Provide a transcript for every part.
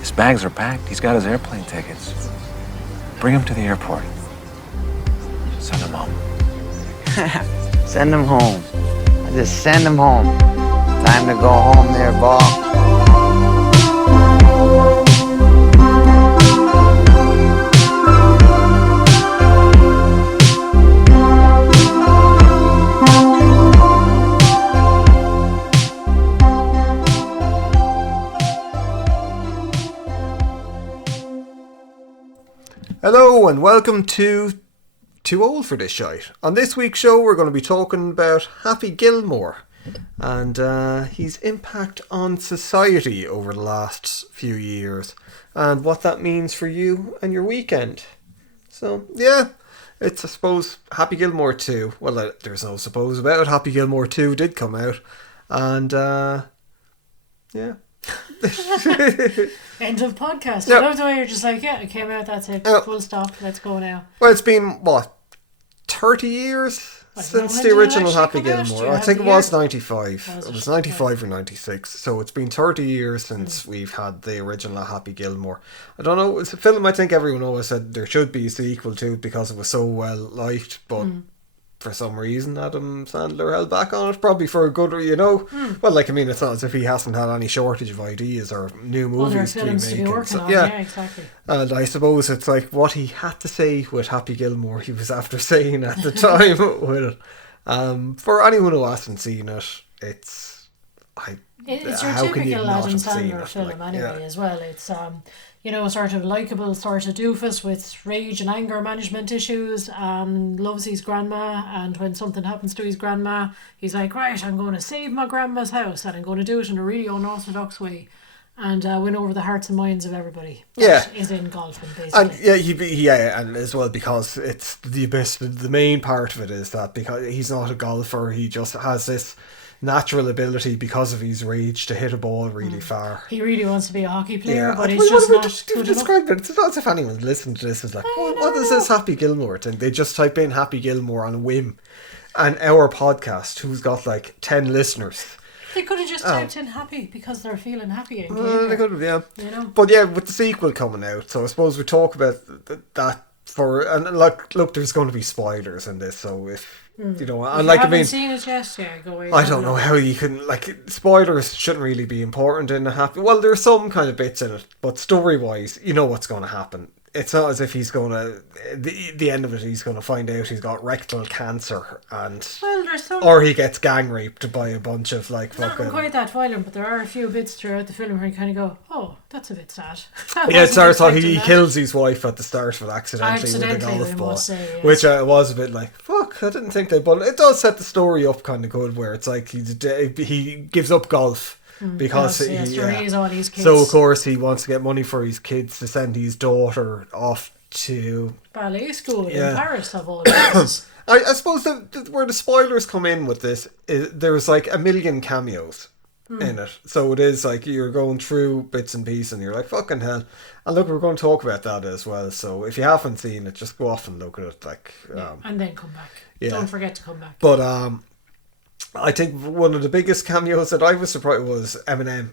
His bags are packed. He's got his airplane tickets. Bring him to the airport. Send him home. Send him home. Just send him home. Time to go home there, Bob. Hello and welcome to Too Old for This Shite. On this week's show we're going to be talking about Happy Gilmore and his impact on society over the last few years and what that means for you and your weekend. So yeah, it's I suppose Happy Gilmore 2. Well, there's no suppose about it. Happy Gilmore 2 did come out and yeah. End of podcast. Yep. I love the way you're just like, yeah, it came out, that's it. Yep. Full stop. Let's go now. Well, it's been, 30 years since the original Happy Gilmore? I think it was 95. It was 95 or 96. So it's been 30 years since we've had the original Happy Gilmore. I don't know, it's a film I think everyone always said there should be a sequel to because it was so well liked, but for some reason Adam Sandler held back on it, probably for a good well, it's not as if he hasn't had any shortage of ideas or new movies to be making. Yeah, exactly. And I suppose it's like what he had to say with Happy Gilmore he was after saying at the time with it. For anyone who hasn't seen it, it's your typical Adam Sandler film anyway as well. It's sort of likeable sort of doofus with rage and anger management issues, loves his grandma, and when something happens to his grandma, he's like, right, I'm going to save my grandma's house and I'm going to do it in a really unorthodox way and win over the hearts and minds of everybody. That is in golfing, basically. And and as well because it's the main part of it is that because he's not a golfer, he just has this natural ability because of his rage to hit a ball really far. He really wants to be a hockey player, but he's just not good enough. It. It's not as if anyone listening to this is like, what is this Happy Gilmore thing? They just type in Happy Gilmore on a whim. And our podcast, who's got like 10 listeners. They could have just typed in happy because they're feeling happy. They could have, yeah. You But yeah, with the sequel coming out, so I suppose we talk about that look, there's going to be spoilers in this, so if and if like you haven't seen it yet, go away. I don't know how you can spoilers shouldn't really be important in a happy. Well, there's some kind of bits in it, but story wise, you know what's going to happen. It's not as if he's going to the end of it. He's going to find out he's got rectal cancer or he gets gang raped by a bunch of not quite that violent, but there are a few bits throughout the film where you kind of go, oh, that's a bit sad. Yeah, it starts off he kills his wife at the start of it accidentally with a golf ball, which was a bit like fuck. I didn't think they, but it does set the story up kind of good where it's like he gives up golf. Because he raise all his kids. So of course he wants to get money for his kids to send his daughter off to ballet school in Paris of all places. I suppose where the spoilers come in with this is there's like a million cameos in it, so it is like you're going through bits and pieces and you're like fucking hell. And look, we're going to talk about that as well, so if you haven't seen it, just go off and look at it and then come back. Don't forget to come back. But I think one of the biggest cameos that I was surprised was Eminem.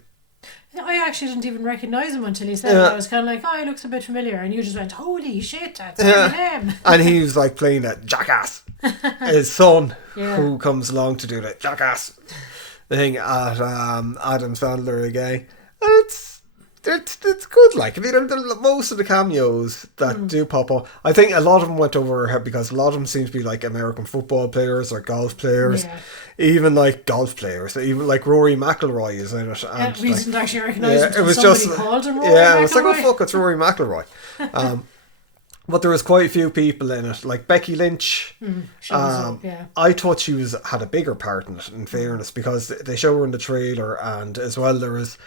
I actually didn't even recognise him until he said it. I was kind of like, oh, he looks a bit familiar. And you just went, holy shit, that's Eminem. And he was like playing that jackass. His son, who comes along to do that jackass thing at Adam Sandler again. And it's good. Like, I mean, most of the cameos that do pop up, I think a lot of them went over her head because a lot of them seem to be like American football players or golf players. Yeah. Even like golf players, even like Rory McIlroy is in it. And we didn't actually recognise him. It was just called him Rory McIlroy. Yeah, it was like, oh fuck, it's Rory McIlroy. But there was quite a few people in it, like Becky Lynch. I thought she had a bigger part in it, in fairness, because they show her in the trailer, and as well there was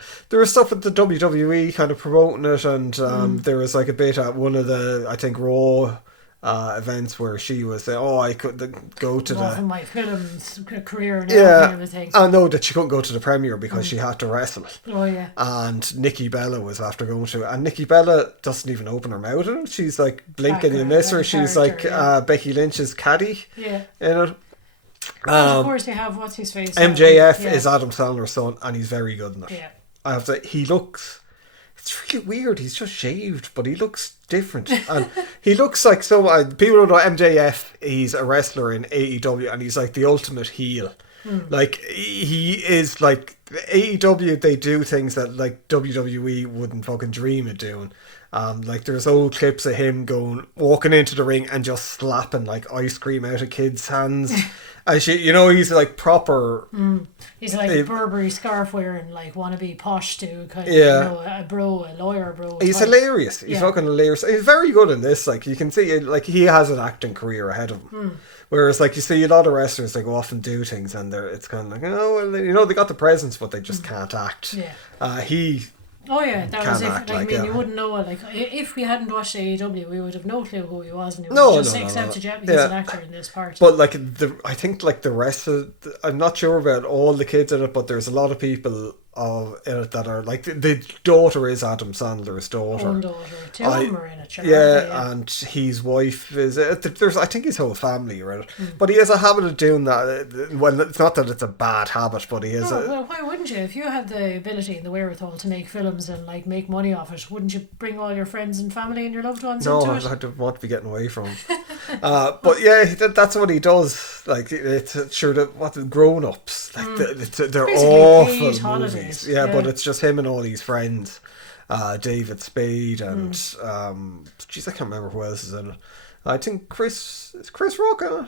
stuff with the WWE kind of promoting it, and there was like a bit at one of the, I think, Raw events where she was saying, I couldn't go to my film's career and everything. I know that she couldn't go to the premiere because she had to wrestle. Oh yeah. And Nikki Bella was after going to it, and Nikki Bella doesn't even open her mouth in it. She's like blinking and miss her. She's like Becky Lynch's caddy. Yeah. In it. Of course they have what's his face. MJF is Adam Sandler's son, and he's very good in it. Yeah. I have to say, he looks It's really weird. He's just shaved, but he looks different. And he looks like people don't know MJF. He's a wrestler in AEW, and he's like the ultimate heel. Like he is like AEW. They do things that like WWE wouldn't fucking dream of doing. Like there's old clips of him walking into the ring and just slapping like ice cream out of kids' hands. And shit, he's like proper. He's like a Burberry scarf wearing, like wannabe posh to kind of, a lawyer bro. He's hilarious. He's fucking hilarious. He's very good in this. Like you can see, like he has an acting career ahead of him. Whereas, like you see a lot of wrestlers, they go off and do things, and it's kind of like, they got the presence, but they just can't act. Yeah. He. Oh yeah, that was if act, you wouldn't know it. Like if we hadn't watched AEW, we would have no clue who he was, and he would just accepted he's an actor in this part. But like I think like the rest of, I'm not sure about all the kids in it, but there's a lot of people in it that are like the daughter is Adam Sandler's daughter. Own daughter. Two of them are in it. And his wife is. There's I think his whole family are in it, but he has a habit of doing that. Well, it's not that it's a bad habit, but he has. Well, why wouldn't you? If you had the ability and the wherewithal to make films and like make money off it, wouldn't you bring all your friends and family and your loved ones into it? No, I don't want to be getting away from him. But yeah, that's what he does. Like it's sure that grown ups, like they're awful movies. Yeah, but it's just him and all his friends. David Spade and I can't remember who else is in it. I think Chris Rock in it.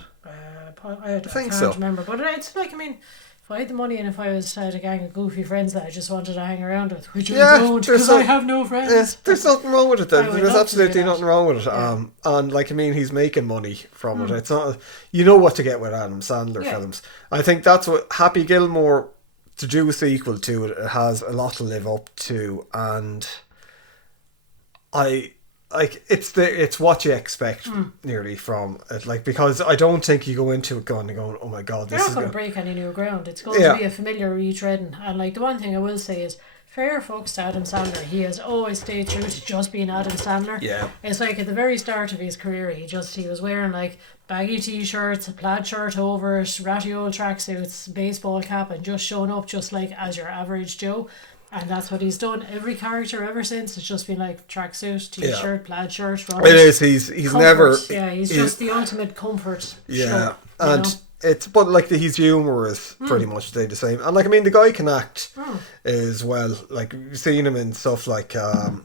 I can't remember, but it's like, I mean, if I had the money and if I was had a gang of goofy friends that I just wanted to hang around with, which I don't, because I have no friends. Yeah, there's nothing wrong with it. There's absolutely nothing wrong with it. Yeah. And like, I mean, he's making money from it. It's not, what to get with Adam Sandler films. I think that's what Happy Gilmore, to do a sequel to it has a lot to live up to, and it's what you expect nearly from it, like, because I don't think you go into it going, oh my god, this is not going to break any new ground. It's going to be a familiar retreading, and like the one thing I will say is, fair folks to Adam Sandler, he has always stayed true to just being Adam Sandler. Yeah. It's like at the very start of his career, he was wearing like baggy t-shirts, a plaid shirt over it, ratty old tracksuits, baseball cap, and just showing up just like as your average Joe. And that's what he's done. Every character ever since, it's just been like tracksuit, t-shirt, plaid shirt. It is. He's comfort. Never. Yeah, he's just the ultimate comfort. Yeah, and but like his humour is pretty much stayed the same. And like, I mean, the guy can act as well. Like, you've seen him in stuff like the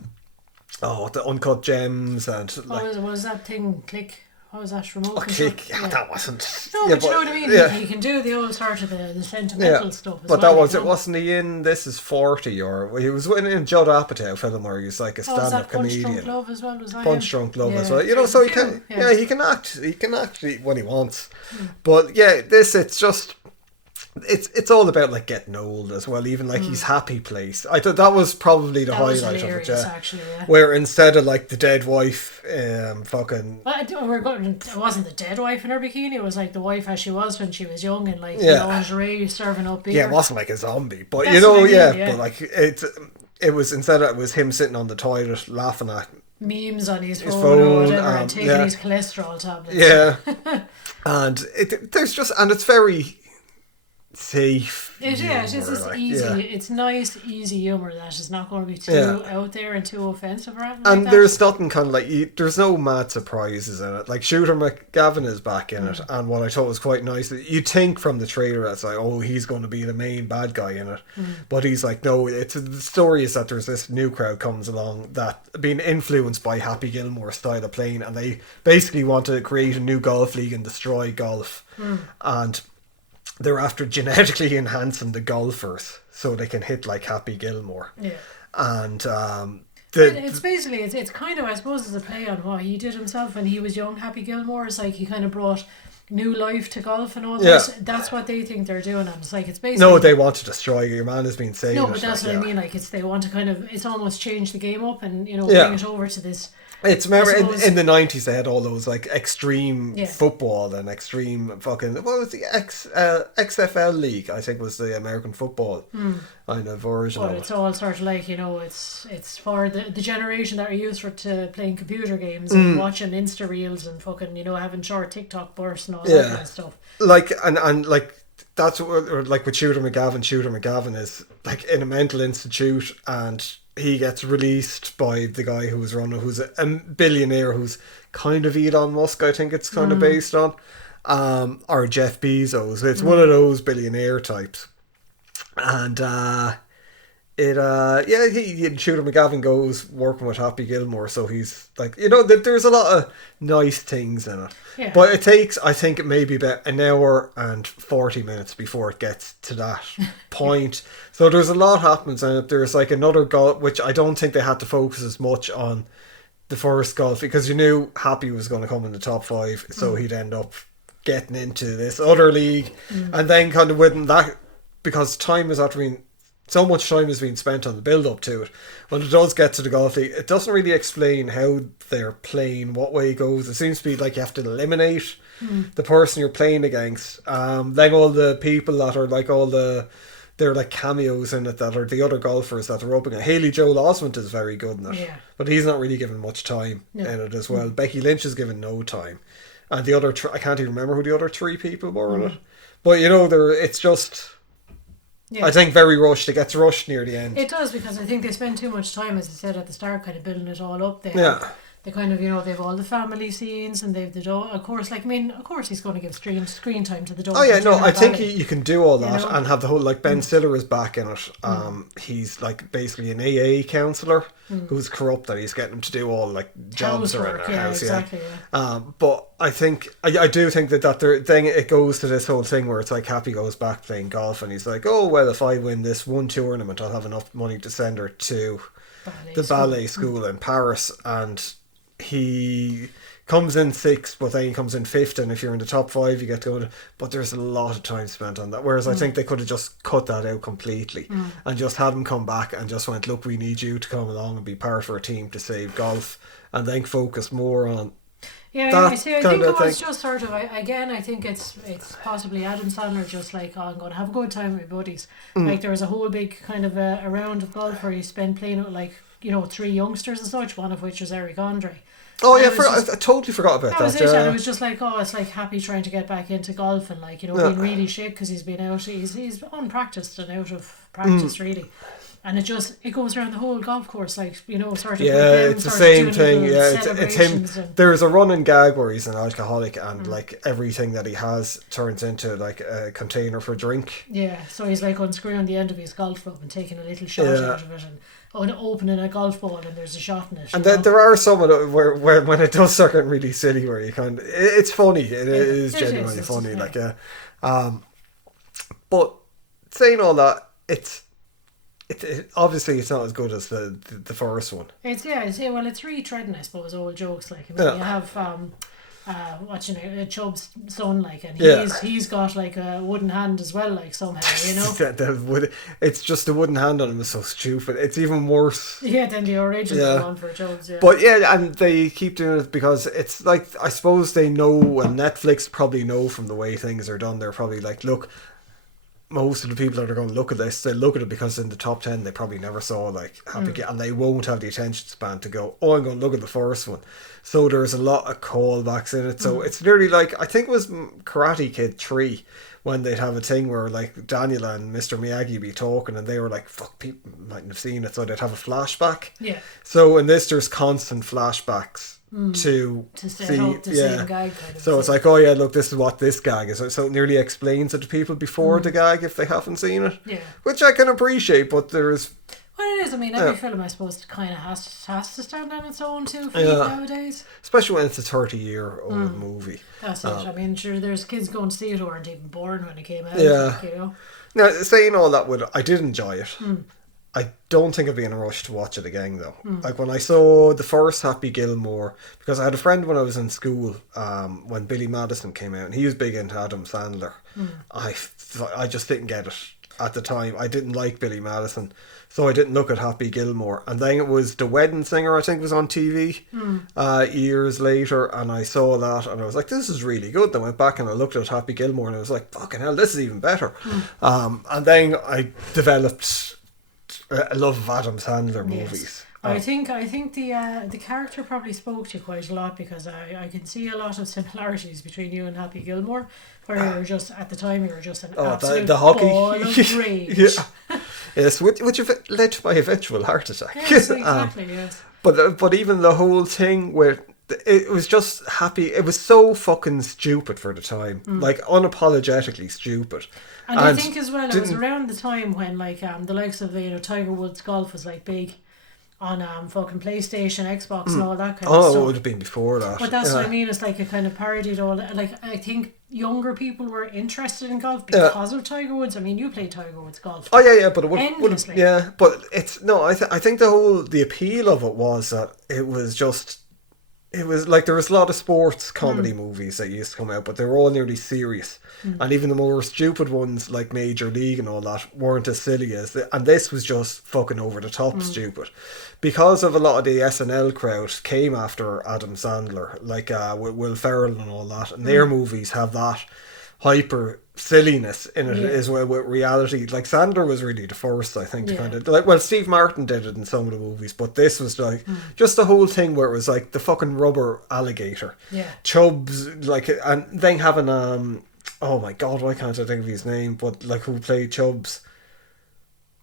Uncut Gems and like, what was that thing? Click. What was that, remote control? That wasn't. No, but you know what I mean. Yeah. He can do the old sort of the sentimental stuff. But that was it. Wasn't he in This Is 40? Or he was in Judd Apatow film where he's like a stand-up comedian. Punch Drunk Love as well. Was that Punch Drunk Love as well. So he can. Yeah, he can act. He can act when he wants. But yeah, it's just. It's all about like getting old as well. Even like his happy place. I thought that was probably the highlight of it. Yeah. Actually, where instead of like the dead wife, fucking. It wasn't the dead wife in her bikini. It was like the wife as she was when she was young and like lingerie serving up beer. Yeah, it wasn't like a zombie, but but like it was instead of, it was him sitting on the toilet laughing at memes on his phone or whatever, and taking his cholesterol tablets. Yeah, and it's very safe. It's easy. Yeah. It's nice, easy humour that is not going to be too out there and too offensive or anything. And like there's nothing kind of like there's no mad surprises in it. Like Shooter McGavin is back in it, and what I thought was quite nice, you'd think from the trailer that's like, oh, he's going to be the main bad guy in it, but he's like, no. The story is that there's this new crowd comes along that being influenced by Happy Gilmore style of playing, and they basically want to create a new golf league and destroy golf, and they're after genetically enhancing the golfers so they can hit like Happy Gilmore. Yeah. And it's basically it's kind of, I suppose, as a play on what he did himself when he was young. Happy Gilmore is like he kind of brought new life to golf and all that. That's what they think they're doing, and it's like it's basically they want to destroy your man has been saying. No, but that's what I mean. Like they want to kind of, it's almost change the game up and bring it over to this. It's, remember in the 90s they had all those like extreme football and extreme fucking, what was the XFL league, I think was the American football kind of version of it. It's all sort of like, it's for the generation that are used to playing computer games and watching Insta reels and fucking having short TikTok bursts and all that kind of stuff. Like and like that's what, or like with Shooter McGavin is like in a mental institute, and he gets released by the guy who's running, who's a billionaire, who's kind of Elon Musk, I think it's kind of based on, or Jeff Bezos. It's one of those billionaire types, and Shooter McGavin goes working with Happy Gilmore, so he's like, there's a lot of nice things in it. Yeah. But it takes, I think, maybe about an hour and 40 minutes before it gets to that point. So there's a lot happens in it. There's like another golf, which I don't think they had to focus as much on the first golf, because you knew Happy was going to come in the top 5, so he'd end up getting into this other league, and then kind of with that, because time is after being, so much time has been spent on the build up to it. When it does get to the golf league, it doesn't really explain how they're playing, what way it goes. It seems to be like you have to eliminate the person you're playing against. Then all the people that are like they're like cameos in it that are the other golfers that are up against. Haley Joel Osment is very good in it, but he's not really given much time in it as well. Becky Lynch is given no time, and the other I can't even remember who the other 3 people were in it. But it's just. Yeah. I think very rushed. It gets rushed near the end. It does, because I think they spend too much time, as I said at the start, kind of building it all up there. Yeah. They kind of, they've all the family scenes, and they've of course, he's going to give screen time to the dog. Oh yeah, no, I think you can do all that and have the whole, like, Ben Stiller is back in it. He's like basically an AA counsellor who's corrupt, and he's getting him to do all like jobs around their house. Exactly, but I think I do think that thing, it goes to this whole thing where it's like Happy goes back playing golf, and he's like, oh well, if I win this one tournament, I'll have enough money to send her to the ballet school in Paris, and he comes in 6th, but then he comes in 5th, and if you're in the top 5 you get to go to, but there's a lot of time spent on that, whereas I think they could have just cut that out completely and just had him come back and just went, look, we need you to come along and be part of our team to save golf, and then focus more on I think it was just sort of, I think it's possibly Adam Sandler just like, I'm going to have a good time with my buddies. Like, there was a whole big kind of a round of golf where he spent playing with, like, 3 youngsters and such, one of which was Eric Andre. Oh yeah, I totally forgot about that. Was it, and it was just like, it's like Happy trying to get back into golf, and like, being really shit because he's been out, he's unpracticed and out of practice really. And it goes around the whole golf course, like, sort of. Yeah, it's the same thing. Yeah, it's him. There's a running gag where he's an alcoholic, and like everything that he has turns into like a container for drink. Yeah, so he's like unscrewing the end of his golf club and taking a little shot out of it, and opening a golf ball, and there's a shot in it. And then there are some of it where when it does start getting really silly, where you it's funny. It is genuinely funny. Like, but saying all that, It obviously it's not as good as the first one. It's retreading, I suppose, old jokes, like, you have Chubb's son, like, and he's got like a wooden hand as well, like, somehow, it's just the wooden hand on him is so stupid. It's even worse than the original one for Chubb's. But and they keep doing it because it's like, I suppose they know, and Netflix probably know from the way things are done, they're probably like, look, most of the people that are going to look at this, they look at it because in the top 10 they probably never saw like Happy and they won't have the attention span to go, I'm going to look at the first one. So there's a lot of callbacks in it. So it's literally like, I think it was Karate Kid 3 when they'd have a thing where like Daniel and Mr. Miyagi be talking, and they were like, fuck, people mightn't have seen it, so they'd have a flashback. So in this there's constant flashbacks to set up the same gag kind of. So it's like, oh yeah, look, this is what this gag is. So it nearly explains it to people before the gag if they haven't seen it. Which I can appreciate, but there's... Well, it is. I mean, every film, I suppose, kind of has to stand on its own 2 feet nowadays. Especially when it's a 30-year-old movie. That's it. I mean, sure, there's kids going to see it who aren't even born when it came out. Like, Now, saying all that, I did enjoy it. I don't think I'd be in a rush to watch it again, though. Like, when I saw the first Happy Gilmore, because I had a friend when I was in school, when Billy Madison came out, and he was big into Adam Sandler. I just didn't get it at the time. I didn't like Billy Madison, so I didn't look at Happy Gilmore. And then it was The Wedding Singer, I think, was on TV years later, and I saw that, and I was like, this is really good. Then I went back and I looked at Happy Gilmore, and I was like, fucking hell, this is even better. And then I developed a love of Adam Sandler movies. I think the character probably spoke to you quite a lot, because I can see a lot of similarities between you and Happy Gilmore, where you were just, at the time, you were just an absolute the hockey ball of rage. Yes, which led to my eventual heart attack. Yes, exactly, yes. But even the whole thing with it was just happy. It was so fucking stupid for the time, like unapologetically stupid. And I think as well, it was around the time when like the likes of Tiger Woods golf was like big on fucking PlayStation, Xbox, and all that kind of stuff. Oh, it would have been before that. But that's what I mean. It's like a kind of parodied all that. Like I think younger people were interested in golf because of Tiger Woods. I mean, you played Tiger Woods golf. Oh yeah, but it would endlessly. Yeah, but it's no. I think the appeal of it was that it was just. It was like there was a lot of sports comedy movies that used to come out, but they were all nearly serious. And even the more stupid ones like Major League and all that weren't as silly as and this was just fucking over the top stupid. Because of a lot of the SNL crowd came after Adam Sandler, like with Will Ferrell and all that, and their movies have that hyper silliness in it as well with reality. Like Sandler was really the first, I think, to kind of like. Well, Steve Martin did it in some of the movies, but this was like just the whole thing where it was like the fucking rubber alligator, Chubbs, like, and then having oh my god, why can't I think of his name? But like who played Chubbs?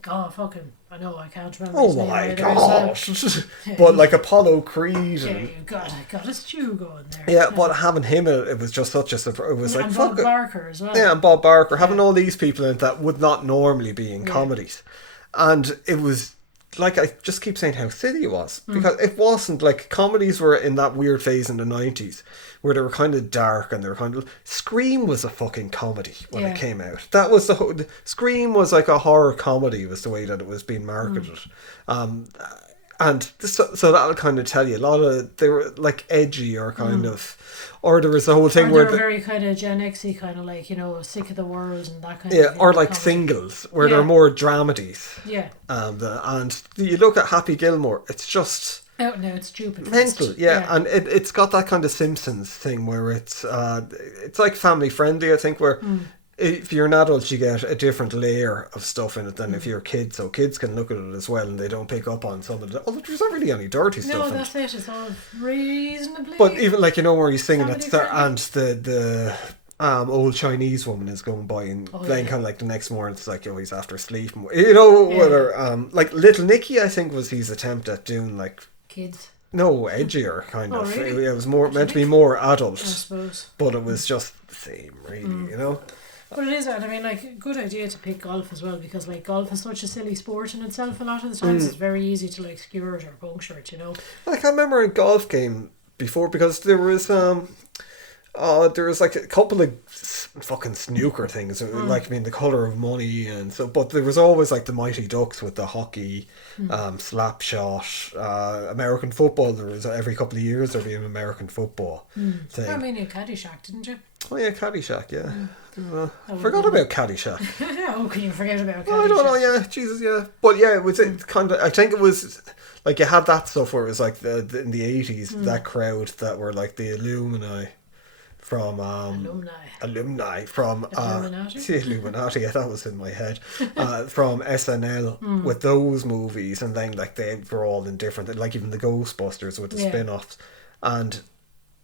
Oh fucking! I know I can't remember. Oh his name my either, gosh! But like Apollo Creed. Yeah, you got a stew going there. Yeah, but having him in it was just such a surprise. It was like and Bob Barker as well. Yeah, and Bob Barker, having all these people in it that would not normally be in comedies, and it was like I just keep saying how silly it was because it wasn't like comedies were in that weird phase in the 90s where they were kind of dark and they were kind of. Scream was a fucking comedy when it came out. That was the whole. Scream was like a horror comedy, was the way that it was being marketed. And so that'll kind of tell you a lot of they were like edgy or kind of, or there was the whole thing where they were very kind of Gen X-y, kind of like sick of the world and that kind of or like comedy. Singles where they're more dramedies. Yeah. And you look at Happy Gilmore, it's just. Oh no, it's stupid. Mental, and it's got that kind of Simpsons thing where it's like family friendly. I think where if you're an adult, you get a different layer of stuff in it than if you're a kid. So kids can look at it as well, and they don't pick up on some of the. Although there's not really any dirty stuff. No, in that's it. It's all reasonably. But even like where he's singing family it, and the old Chinese woman is going by, and then kind of like the next morning it's like he's after sleep, whether like Little Nicky I think was his attempt at doing like. Kids. No, edgier kind of. Really? It was meant to be more adult. I suppose. But it was just the same, really, But it is, I mean, like, good idea to pick golf as well, because like golf is such a silly sport in itself. A lot of the times, it's very easy to like skewer it or puncture it. I can't remember a golf game before because there was like a couple of fucking snooker things, like the colour of money and so. But there was always like the Mighty Ducks with the hockey, slap shot, American football. There was every couple of years there'd be an American football thing. I mean, you Caddyshack, didn't you? Oh yeah, Caddyshack, yeah. Forgot about Caddyshack. How can you forget about Caddyshack? I don't know, yeah, Jesus, yeah. But yeah, it was kind of. I think it was like you had that stuff where it was like in the 80s that crowd that were like the Illuminati. From alumni from Illuminati, yeah, that was in my head. From SNL with those movies, and then like they were all in different, like even the Ghostbusters with the spin-offs, and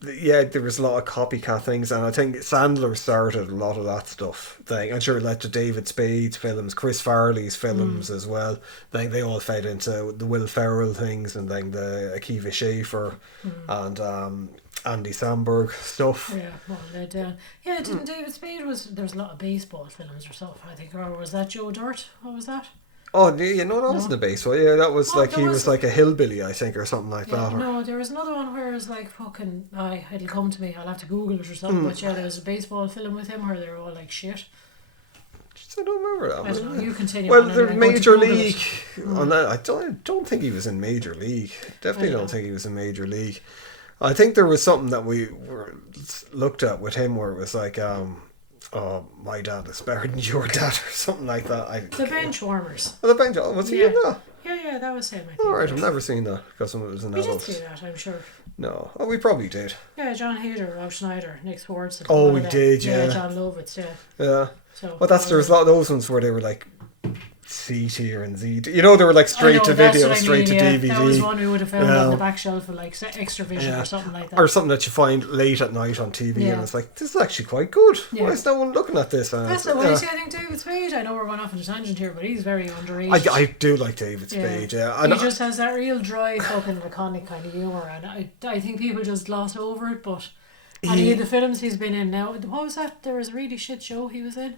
there was a lot of copycat things, and I think Sandler started a lot of that stuff. I'm sure it led to David Spade's films, Chris Farley's films as well. Then they all fed into the Will Ferrell things, and then the Akiva Schaffer and Andy Samberg stuff. Yeah, well, led down. Yeah, didn't David Spade there was a lot of baseball films or stuff, I think, or was that Joe Dirt? What was that? Oh, that wasn't a baseball. Yeah, that was like he was like a hillbilly, I think, or something like that. No, there was another one where it was like fucking. It'll come to me. I'll have to Google it or something. But yeah, there was a baseball film with him where they were all like shit. I don't remember that. I don't know. You continue. Well, there's Major League. On that, I don't think he was in Major League. Definitely don't think he was in Major League. I think there was something that we looked at with him where it was like, my dad is better than your dad or something like that. The Benchwarmers. Oh, the bench. Was he in that? Yeah, that was him. All right, I've never seen that because it was an adult. We did see that, I'm sure. No, we probably did. Yeah, John Hader, Rob Schneider, Nick Swartz. Oh, we did, yeah. John Lovitz, yeah. Yeah. So, well, there's a lot of those ones where they were like C tier and Z. You know, they were like straight to video, straight to DVD. That was one we would have found on the back shelf of like Extra Vision or something like that. Or something that you find late at night on TV, and it's like, this is actually quite good. Yeah. Why is no one looking at this? That's the way. See, I think David Spade. I know we're going off on a tangent here, but he's very underrated. I do like David Spade. Yeah, he just has that real dry, fucking laconic kind of humour, and I think people just gloss over it. But any of the films he's been in now, what was that? There was a really shit show he was in.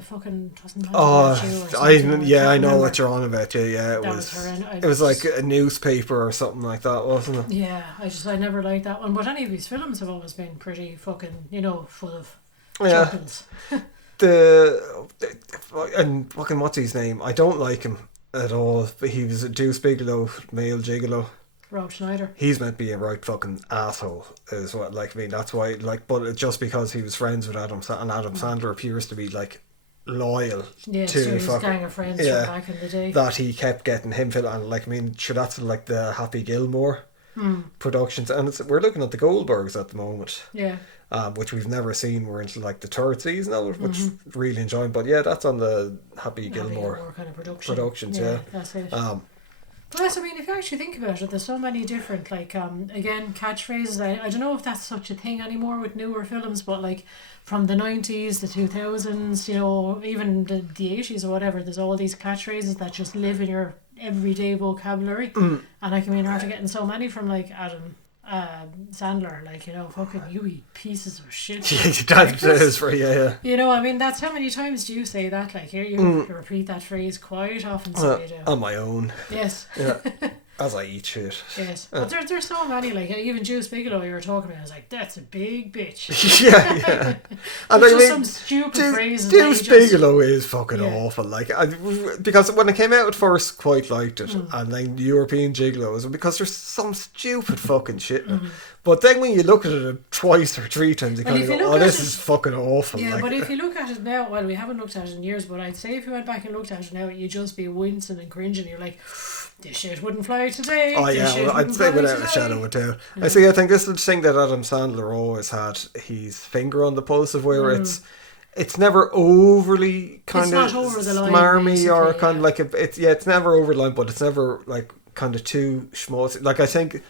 Fucking wasn't. I know what you're on about. Yeah, it was like a newspaper or something like that, wasn't it? Yeah, I never liked that one. But any of his films have always been pretty fucking, full of chuckles. And fucking what's his name? I don't like him at all. But he was a Deuce Bigelow, male gigolo. Rob Schneider. He's meant to be a right fucking asshole, is what. Like, I mean, that's why. Like, but it's just because he was friends with Adam Sandler appears to be like loyal to his gang of friends from back in the day. That he kept getting him fit, and like, I mean, sure, that's like the Happy Gilmore productions, and we're looking at the Goldbergs at the moment. Yeah. Which we've never seen. We're into like the third season of it, which really enjoying. But yeah, that's on the Happy Gilmore kind of productions. Yeah, that's it. But that's, I mean, if you actually think about it, there's so many different, like, again, catchphrases. I don't know if that's such a thing anymore with newer films, but like from the 90s, the 2000s, even the 80s or whatever, there's all these catchphrases that just live in your everyday vocabulary. And I can mean, after getting so many from like Adam Sandler, like, fucking you eat pieces of shit. That is for I mean, that's how many times do you say that? Like, here you repeat that phrase quite often. So you do. On my own. Yes. Yeah. As I eat shit. Yes. But there's so many, like, even Deuce Bigelow you were talking about, I was like, that's a big bitch. yeah. And I mean, some stupid phrases. Deuce Bigelow is fucking awful. Like, because when it came out at first, quite liked it, and then European Gigolos, because there's some stupid fucking shit in it. But then when you look at it twice or three times, you kind of go, this is fucking awful. Yeah, like, but if you look at it now, well, we haven't looked at it in years, but I'd say if you went back and looked at it now, you'd just be wincing and cringing. You're like, this shit wouldn't fly today. Oh yeah, I'd say without a shadow of a doubt. I think this is the thing that Adam Sandler always had his finger on the pulse of, where it's never overly kind of smarmy or kind of like it's never over the line, but it's never like kind of too schmaltzy. Like, I think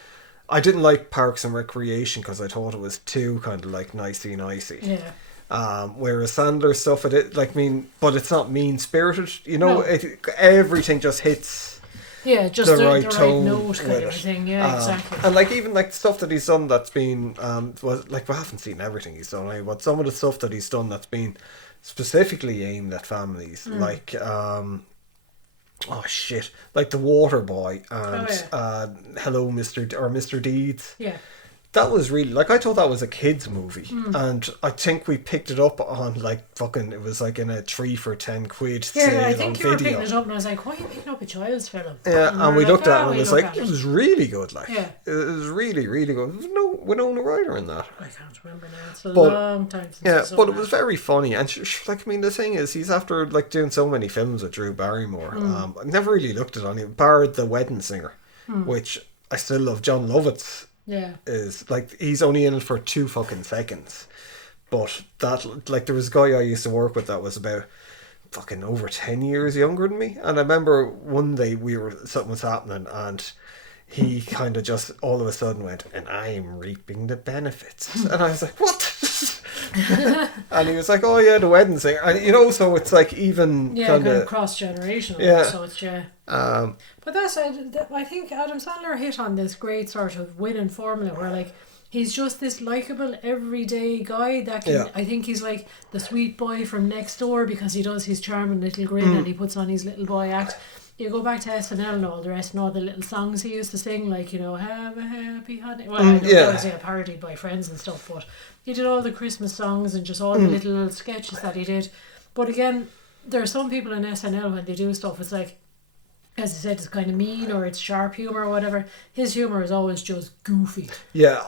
I didn't like Parks and Recreation because I thought it was too kind of like nicey. Yeah. Whereas Sandler stuff, but it's not mean spirited. Everything just hits. Yeah, just the right tone note kind of thing. Yeah, exactly. And like even like stuff that he's done that's been like, we haven't seen everything he's done, but some of the stuff that he's done that's been specifically aimed at families, like like The Water Boy and Hello Mr. Deeds. Yeah. That was really, like, I thought that was a kids movie, and I think we picked it up on like fucking, it was like in a 3 for £10 sale. Yeah, I think you were video. picking it up, and I was like, why are you picking up a child's film? Yeah, and we looked at it, and it was like, it was really good. Like, yeah, it was really, really good. There was no Winona Ryder in that. I can't remember now. It's a long time since I saw but it was very funny, and like, I mean, the thing is, he's after like doing so many films with Drew Barrymore. I never really looked at it on him, bar The Wedding Singer, which I still love. John Lovitz. Yeah, is like, he's only in it for 2 fucking seconds, but that, like, there was a guy I used to work with that was about fucking over 10 years younger than me, and I remember one day something was happening, and he kind of just all of a sudden went, and I'm reaping the benefits, and I was like, what? And he was like, oh yeah, The Wedding Singer, and so it's like even kind of cross generational. So it's but that's, I think Adam Sandler hit on this great sort of winning formula where, like, he's just this likeable everyday guy that can, I think he's like the sweet boy from next door because he does his charming little grin and he puts on his little boy act. You go back to SNL and all the rest and all the little songs he used to sing, like, have a happy holiday. Well, I know obviously parodied by friends and stuff, but he did all the Christmas songs and just all the little sketches that he did. But again, there are some people in SNL when they do stuff, it's like, as I said, it's kind of mean or it's sharp humour or whatever. His humour is always just goofy. Yeah,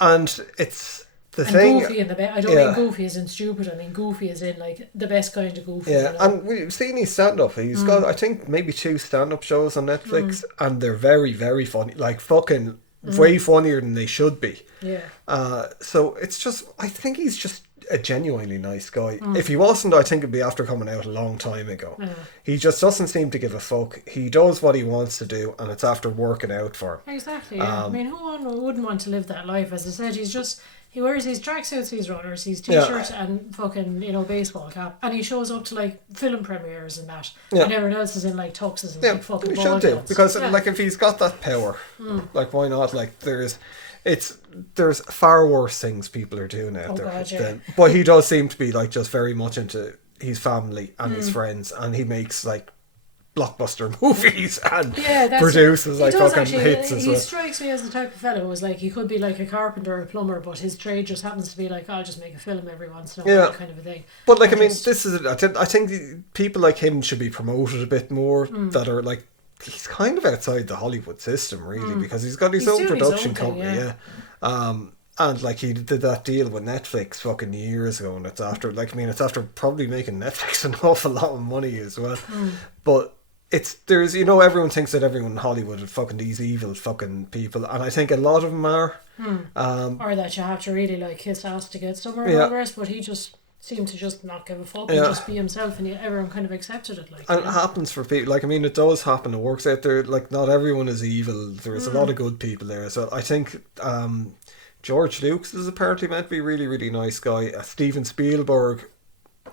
and it's the thing. Goofy in the I don't mean goofy as in stupid. I mean goofy as in like the best kind of goofy. Yeah, and we've seen his stand-up. He's got, I think, maybe 2 stand-up shows on Netflix, and they're very, very funny. Like, fucking way funnier than they should be. Yeah. So it's just, I think he's just a genuinely nice guy. If he wasn't, I think it'd be after coming out a long time ago. He just doesn't seem to give a fuck. He does what he wants to do, and it's after working out for him. Exactly, yeah. I mean, wouldn't want to live that life? As I said, he wears his tracksuits, his runners, his t-shirt and fucking, baseball cap. And he shows up to, like, film premieres and that. Yeah. And everyone else is in, like, tuxes and, like, fucking ball should do. Because, like, if he's got that power, like, why not? Like, there's far worse things people are doing out there. God, yeah. But he does seem to be, like, just very much into his family and his friends. And he makes, like, blockbuster movies and produces like fucking hits as well. He strikes me as the type of fellow who was like, he could be like a carpenter or a plumber, but his trade just happens to be like, I'll just make a film every once in a while, kind of a thing. But like, I think people like him should be promoted a bit more, that are like, he's kind of outside the Hollywood system really, because he's got his own production company, and like he did that deal with Netflix fucking years ago, and it's after probably making Netflix an awful lot of money as well. But there's everyone thinks that everyone in Hollywood are fucking these evil fucking people, and I think a lot of them are. Or that you have to really like kiss ass to get somewhere and all the rest, but he just seemed to just not give a fuck and just be himself, and everyone kind of accepted it. Like, and it happens for people. Like, I mean, it does happen. It works out there. Like, not everyone is evil. There's a lot of good people there. So I think George Lucas is apparently meant to be a really, really nice guy. Steven Spielberg.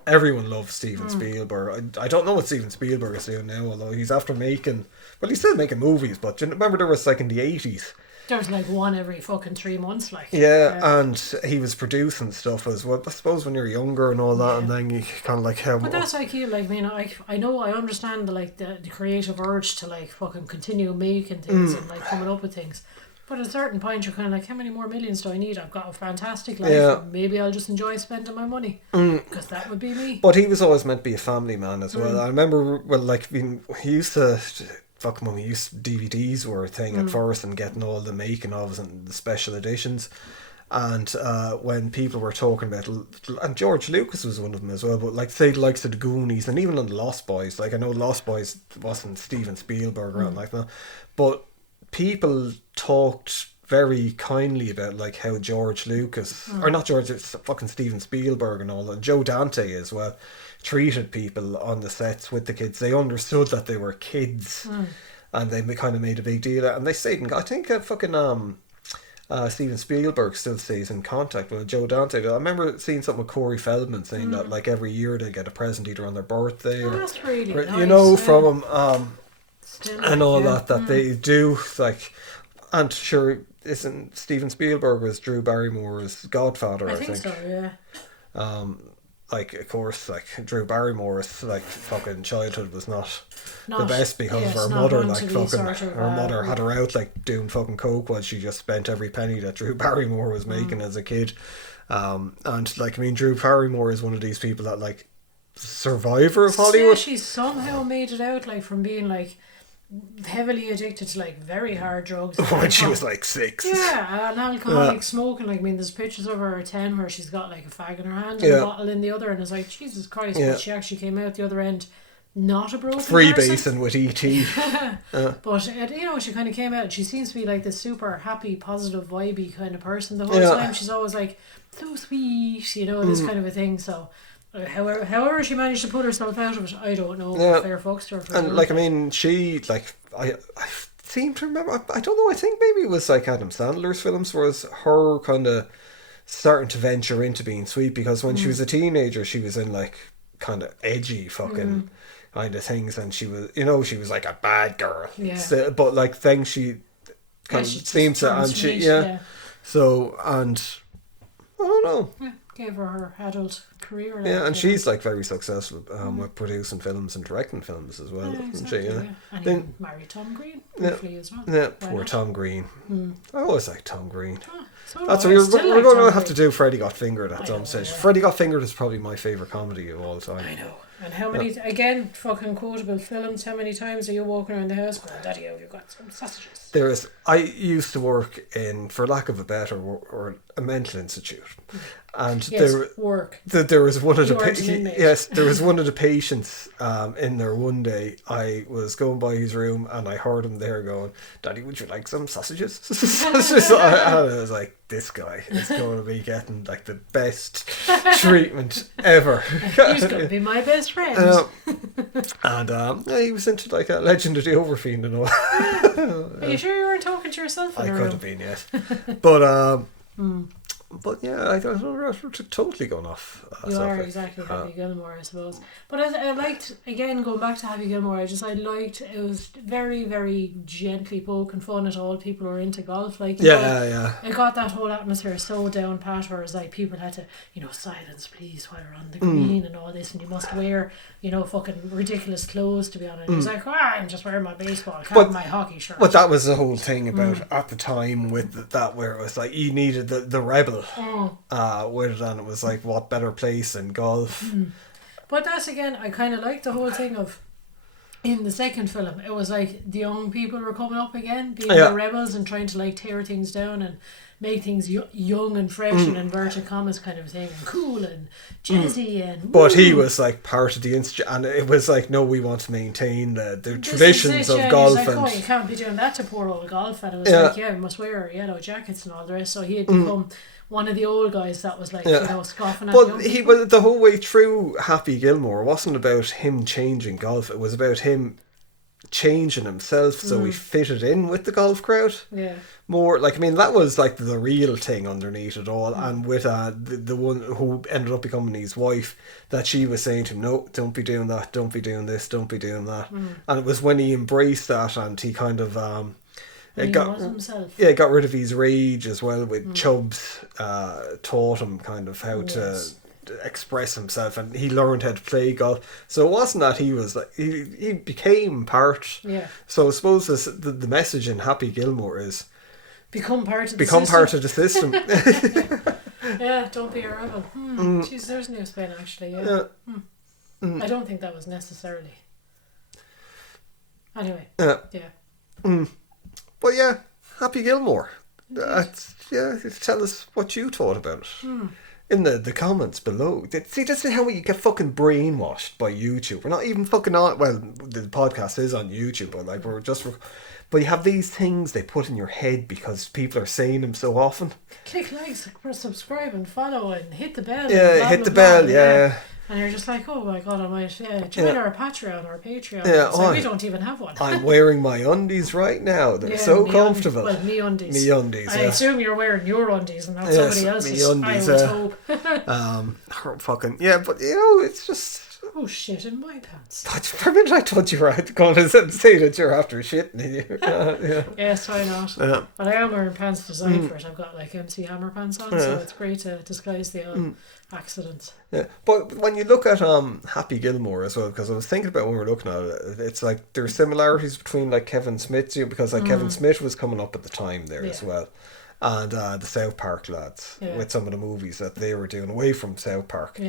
Everyone loves Steven Spielberg. I don't know what Steven Spielberg is doing now, although he's after he's still making movies, but remember there was like in the 80s. There was like one every fucking 3 months, like. Yeah, and he was producing stuff as well. I suppose when you're younger and all that, and then you kind of like how. But that's like you, like, I mean, I understand the creative urge to like fucking continue making things and like coming up with things. But at a certain point, you're kind of like, how many more millions do I need? I've got a fantastic life. Yeah. Maybe I'll just enjoy spending my money. Because that would be me. But he was always meant to be a family man as well. I remember, he used to... Fucking when we used DVDs were a thing at first, and getting all the making ofs and the special editions. And when people were talking about... And George Lucas was one of them as well. But like, say the likes of the Goonies, and even on the Lost Boys. Like, I know Lost Boys wasn't Steven Spielberg or anything like that. But... people talked very kindly about like how George Lucas, or not George, it's fucking Steven Spielberg and all that, Joe Dante as well, treated people on the sets with the kids. They understood that they were kids, and they kind of made a big deal. And they stayed I think Steven Spielberg still stays in contact with Joe Dante. I remember seeing something with Corey Feldman saying that like every year they get a present either on their birthday or that's really nice, from him. And all that they do, like, and sure, isn't Steven Spielberg was Drew Barrymore's godfather? I think so, yeah. Like, of course, like Drew Barrymore's like fucking childhood was not the best because of her mother. Like, fucking her mother had her out like doing fucking coke while she just spent every penny that Drew Barrymore was making as a kid. And like, I mean, Drew Barrymore is one of these people that like survivor of Hollywood. Yeah, she somehow made it out like from being like heavily addicted to like very hard drugs when she was like 6. Yeah, and alcoholic smoking. Like, I mean, there's pictures of her at 10 where she's got like a fag in her hand and a bottle in the other, and it's like, Jesus Christ. But she actually came out the other end not a broken freebasing with E.T. But she kind of came out and she seems to be like this super happy, positive, vibey kind of person the whole time. She's always like so sweet, this kind of a thing. So however she managed to put herself out of it, I don't know. Fair fucks to her. And like, I mean, she like I seem to remember. I don't know. I think maybe it was like Adam Sandler's films was her kind of starting to venture into being sweet, because when she was a teenager, she was in like kind of edgy fucking kind of things, and she was she was like a bad girl. Yeah. So, but like things she kind of seems to, and she So, and I don't know. Yeah. Gave her adult career. Yeah, and she's like very successful with producing films and directing films as well, isn't she? Yeah. And then married Tom Green briefly as well. Yeah, poor Tom Green. I always like Tom Green. So that's what we're going to have to do. Freddie Got Fingered at some stage. Freddie Got Fingered is probably my favourite comedy of all time. I know. And how many, again, fucking quotable films, how many times are you walking around the house going, Daddy, have you got some sausages? I used to work in, for lack of a better or a mental institute. And Yes, there was one of You weren't an inmate. there was one of the patients in there one day. I was going by his room and I heard him there going, Daddy, would you like some sausages? And I was like, this guy is going to be getting like the best treatment ever. He's going to be my best friend. And he was into like a Legend of the Overfiend and all. Are you sure you weren't talking to yourself in I the could room? have been, yes. But yeah, I don't know, totally gone off. You are exactly Happy Gilmore, I suppose. But I liked, again, going back to Happy Gilmore, I liked, it was very, very gently poking fun at all people who are into golf. Like, it got that whole atmosphere so down pat, where it's like people had to, silence please while you're on the green and all this, and you must wear, fucking ridiculous clothes to be on it. He was like, I'm just wearing my baseball cap and my hockey shirt. But that was the whole thing about at the time with that, where it was like you needed the rebel with it, and it was like, what better place than golf? But that's, again, I kind of like the whole thing of, in the second film, it was like the young people were coming up again, being the rebels and trying to like tear things down and make things young and fresh and inverted commas kind of thing, and cool and jazzy and but he was like part of the institute, and it was like, no, we want to maintain the traditions of golf. Like, and you can't be doing that to poor old golf. And it was like, we must wear yellow jackets and all the rest. So he had become one of the old guys that was like, scoffing at the young he people. was, the whole way through Happy Gilmore, it wasn't about him changing golf, it was about him changing himself so he fitted in with the golf crowd. More like, I mean, that was like the real thing underneath it all. And with the one who ended up becoming his wife, that she was saying to him, no, don't be doing that, don't be doing this, don't be doing that. And it was when he embraced that, and he kind of got rid of his rage as well, with Chubbs taught him kind of how to express himself, and he learned how to play golf. So it wasn't that he was like, he became part. So I suppose the message in Happy Gilmore is become part of the system. Don't be a rebel. Jeez, there's a new spin actually. I don't think that was necessarily. Anyway. But yeah, Happy Gilmore. Tell us what you thought about it. In the comments below. See, this is how you get fucking brainwashed by YouTube. We're not even fucking on, well, the podcast is on YouTube, but like, but you have these things they put in your head because people are saying them so often. Click like, subscribe and follow and hit the bell. Hit the bell. And you're just like, oh my god, I might join our Patreon or Patreon. We don't even have one. I'm wearing my undies right now. They're so comfortable. Me undies. Me undies. I assume you're wearing your undies and not somebody else's. Me undies. I would hope. Fucking but it's just. Oh shit in my pants. For a minute I thought you were going to say that you're after shitting in you. Yes, why not? But I am wearing pants designed for it. I've got like MC Hammer pants on, so it's great to disguise the accidents. But when you look at Happy Gilmore as well, because I was thinking about when we were looking at it, it's like there's similarities between like Kevin Smith, because like Kevin Smith was coming up at the time there as well, and the South Park lads with some of the movies that they were doing away from South Park.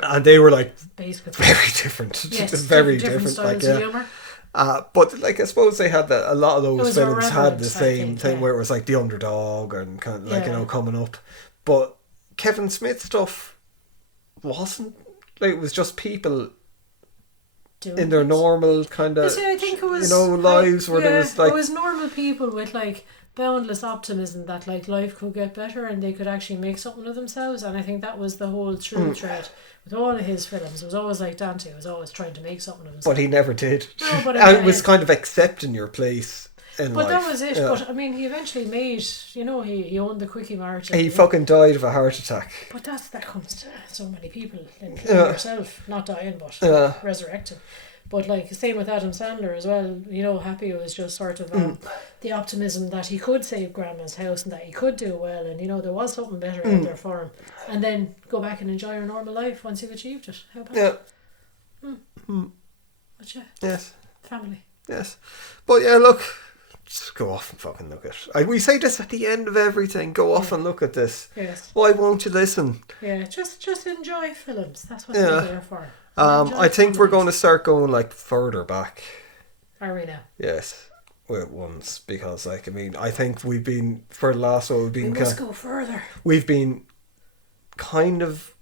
And they were like basically very different. Yes, very different styles of humour. But like, I suppose they had a lot of those films had the same thing, where it was like the underdog and kind of like, coming up. But Kevin Smith stuff wasn't like, it was just people in their normal kind of I think it was, lives where there was like, it was normal people with like boundless optimism that like life could get better and they could actually make something of themselves. And I think that was the whole true thread with all of his films. It was always like Dante was always trying to make something of himself, but he never did. No, but and it was kind of accepting your place in life. That was it. But I mean, he eventually made, he owned the Quickie Mart. He fucking died of a heart attack. But that comes to so many people, including yourself, not dying but resurrecting. But like, same with Adam Sandler as well. Happy was just sort of the optimism that he could save Grandma's house and that he could do well, and there was something better out there for him. And then go back and enjoy your normal life once you've achieved it. How bad? But Yes. Family. Yes. But yeah, look, Just go off and fucking look at it. We say this at the end of everything. Go off and look at this. Yes. Why won't you listen? Yeah, just enjoy films. That's what they're there for. I think we're going to start going like further back. Are we now? Yes. With ones, because like, I mean, I think we've been for the last one we've been We must go further. we've been kind of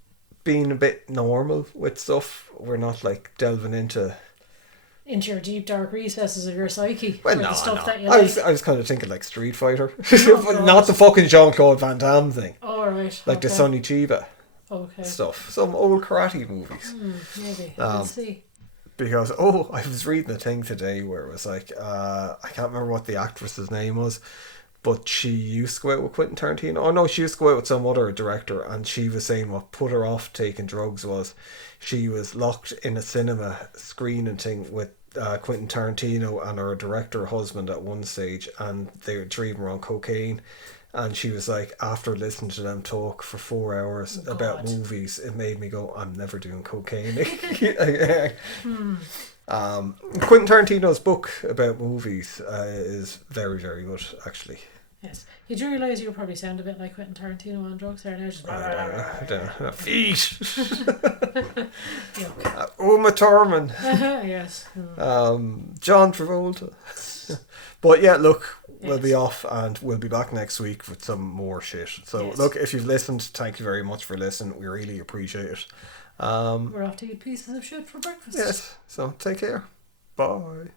being a bit normal with stuff. We're not like delving into your deep dark recesses of your psyche. well, for no, the stuff no. that you I like. was kind of thinking like Street Fighter, God. not the fucking Jean-Claude Van Damme thing, Oh, right. like the okay. Sonny Chiba Okay. stuff, some old karate movies. Maybe. We'll see. Because I was reading a thing today where it was like I can't remember what the actress's name was, but she used to go out with Quentin Tarantino. Oh no, she used to go out with some other director, and she was saying what put her off taking drugs was she was locked in a cinema screening thing with Quentin Tarantino and her director husband at one stage, and they were dreaming around cocaine. And she was like, after listening to them talk for 4 hours about movies, it made me go, I'm never doing cocaine. Quentin Tarantino's book about movies is very, very good, actually. Yes. You do realise you probably sound a bit like Quentin Tarantino on drugs there now. Just Feet! Yuck. Uma Thurman. Yes. John Travolta. But yeah, look, we'll Yes. be off and we'll be back next week with some more shit. So Yes. look, if you've listened, thank you very much for listening. We really appreciate it. We're off to eat pieces of shit for breakfast. Yes, so take care. Bye.